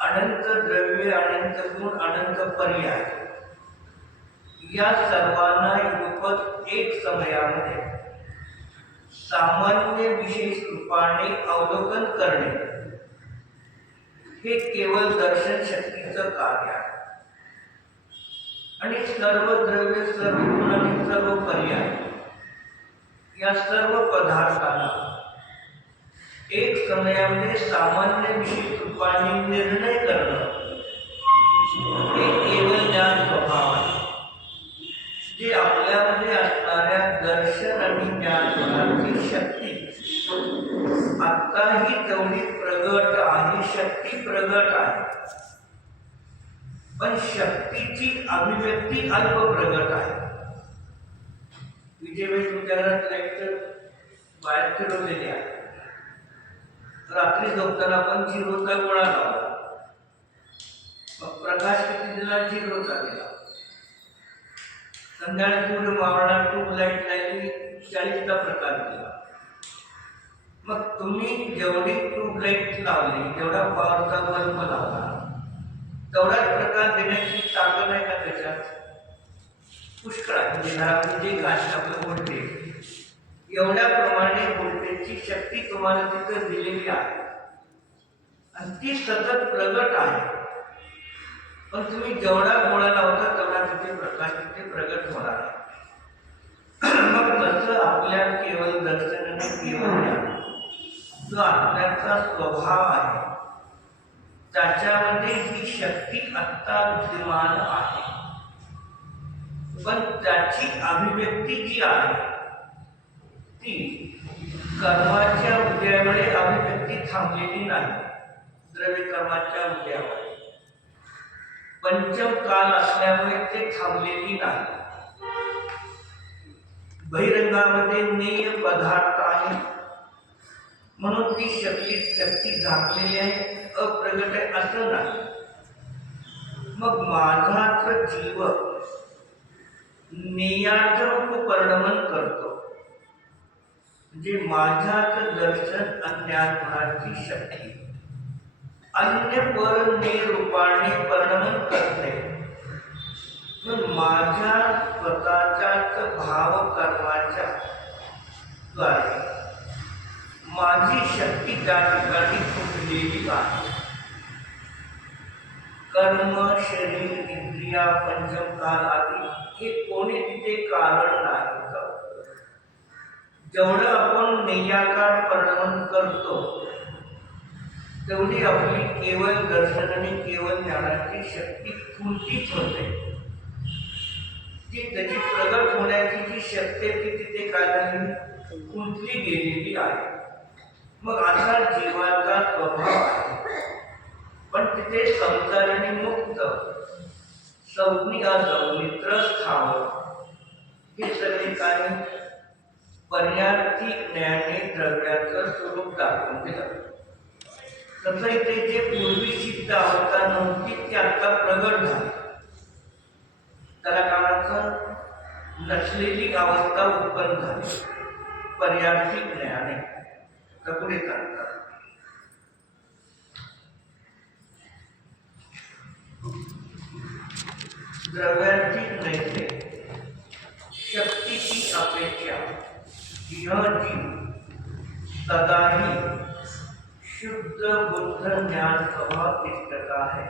अनंत द्रव्य, अनंत गुण, अनंत पर्याय या सर्वांना युगपत एक समयामध्ये सामान्य विशेष रूपाने अवलोकन करणे हे केवळ दर्शन शक्तीचं कार्य आहे. आणि सर्व द्रव्य, सर्व गुण आणि सर्व पर्याय या सर्व पदार्थांना एक समयामध्ये सामान्य विशेष रूपाने निर्णय करणं हे केवळ ज्ञान स्वभाव आहे. जे आपल्यामध्ये असणाऱ्या दर्शन आणि ज्ञानाची शक्ती आत्ताही तेवढी प्रगट आहे, शक्ती प्रगट आहे, पण शक्तीची अभिव्यक्ती अल्प प्रगट आहे. विजयभाई तुमच्या घरात लेक्चर बाहेर फिरवलेले आहे. रात्री झोपताना आपण झिरोचा गोळा लावला, मग प्रकाश किती दिला? झिरोचा दिला. संध्याकाळी सूर्य मावळला, ट्यूबलाईट लावली, 40चा प्रकाश दिला. मग तुम्ही जेवढी ट्यूबलाईट लावली, जेवढा पॉवरचा बल्ब लावला, तेवढाच प्रकाश देण्याची ताकद आहे का त्याच्यात? पुष्कळ आहे. म्हणजे घरामध्ये जे गाठी आपलं व्होल्टेज, एवढ्याप्रमाणे व्होल्टेजची शक्ती तुम्हाला तिथं दिलेली आहे आणि ती सतत प्रगट आहे. पण तुम्ही जेवढा गोळा लावता तेवढा तिथे प्रकाश तिथे प्रगट होणार आहे. मग तसं आपल्या केवळ दर्शन आणि केवळ ज्ञान जो आत्म्याचा स्वभाव आहे त्याच्यामध्ये ही शक्ती आत्ता विद्यमान आहे, पण त्याची अभिव्यक्ती जी आहे ती कर्माच्या उदयामुळे अभिव्यक्ती थांबलेली नाही. द्रव्य कर्माच्या उदयामुळे पंचम काल असल्यामुळे ते थांबलेली नाही. बहिरंगामध्ये नेय पदार्थ आहे म्हणून ती शक्ती झाकलेली आहे, अप्रगट आहे असं नाही. मग माझाच जीव नेयाचं रूप परिणमन करतो, म्हणजे माझ्याच दर्शन अज्ञान गुणाची शक्ती अन्य पर ने रूपाने परिणमन करते. माझ्या स्वतःच्याच भाव कर्माच्या द्वारे माझी शक्ती त्या ठिकाणी फुटलेली आहे. कर्म, शरीर, इंद्रिया, पंचमकाल आदी हे कोणी तिथे कारण नाही. जेवढं आपण नेयाकार परिणमन करतो तेवढी आपली केवळ दर्शन आणि केवळ ज्ञानाची शक्ती खुंटीत होते. जी त्याची प्रगट होण्याची जी शक्ती ती तिथे काय झाली? खुंटली गेलेली आहे. मग असा जीवाचा स्वभाव आहे, पण तिथे संसार आणि मुक्त, सौनी असौनी, त्रस्त स्थावर हे सगळे काय पर्यार्थी ज्ञाने द्रव्याचं स्वरूप दाखवून दिलं. तसं इथे जे पूर्वी सिद्ध अवस्था नव्हती ती आता प्रगट झाली. त्याला काळाचं नसलेली अवस्था उत्पन्न झाली पर्यार्थी ज्ञाने. तर पुढे सांगतात द्रव्याची नैते शक्तीची अपेक्षा यह जीव सदाही शुद्ध बुद्ध ज्ञान स्वभाव इष्टता है.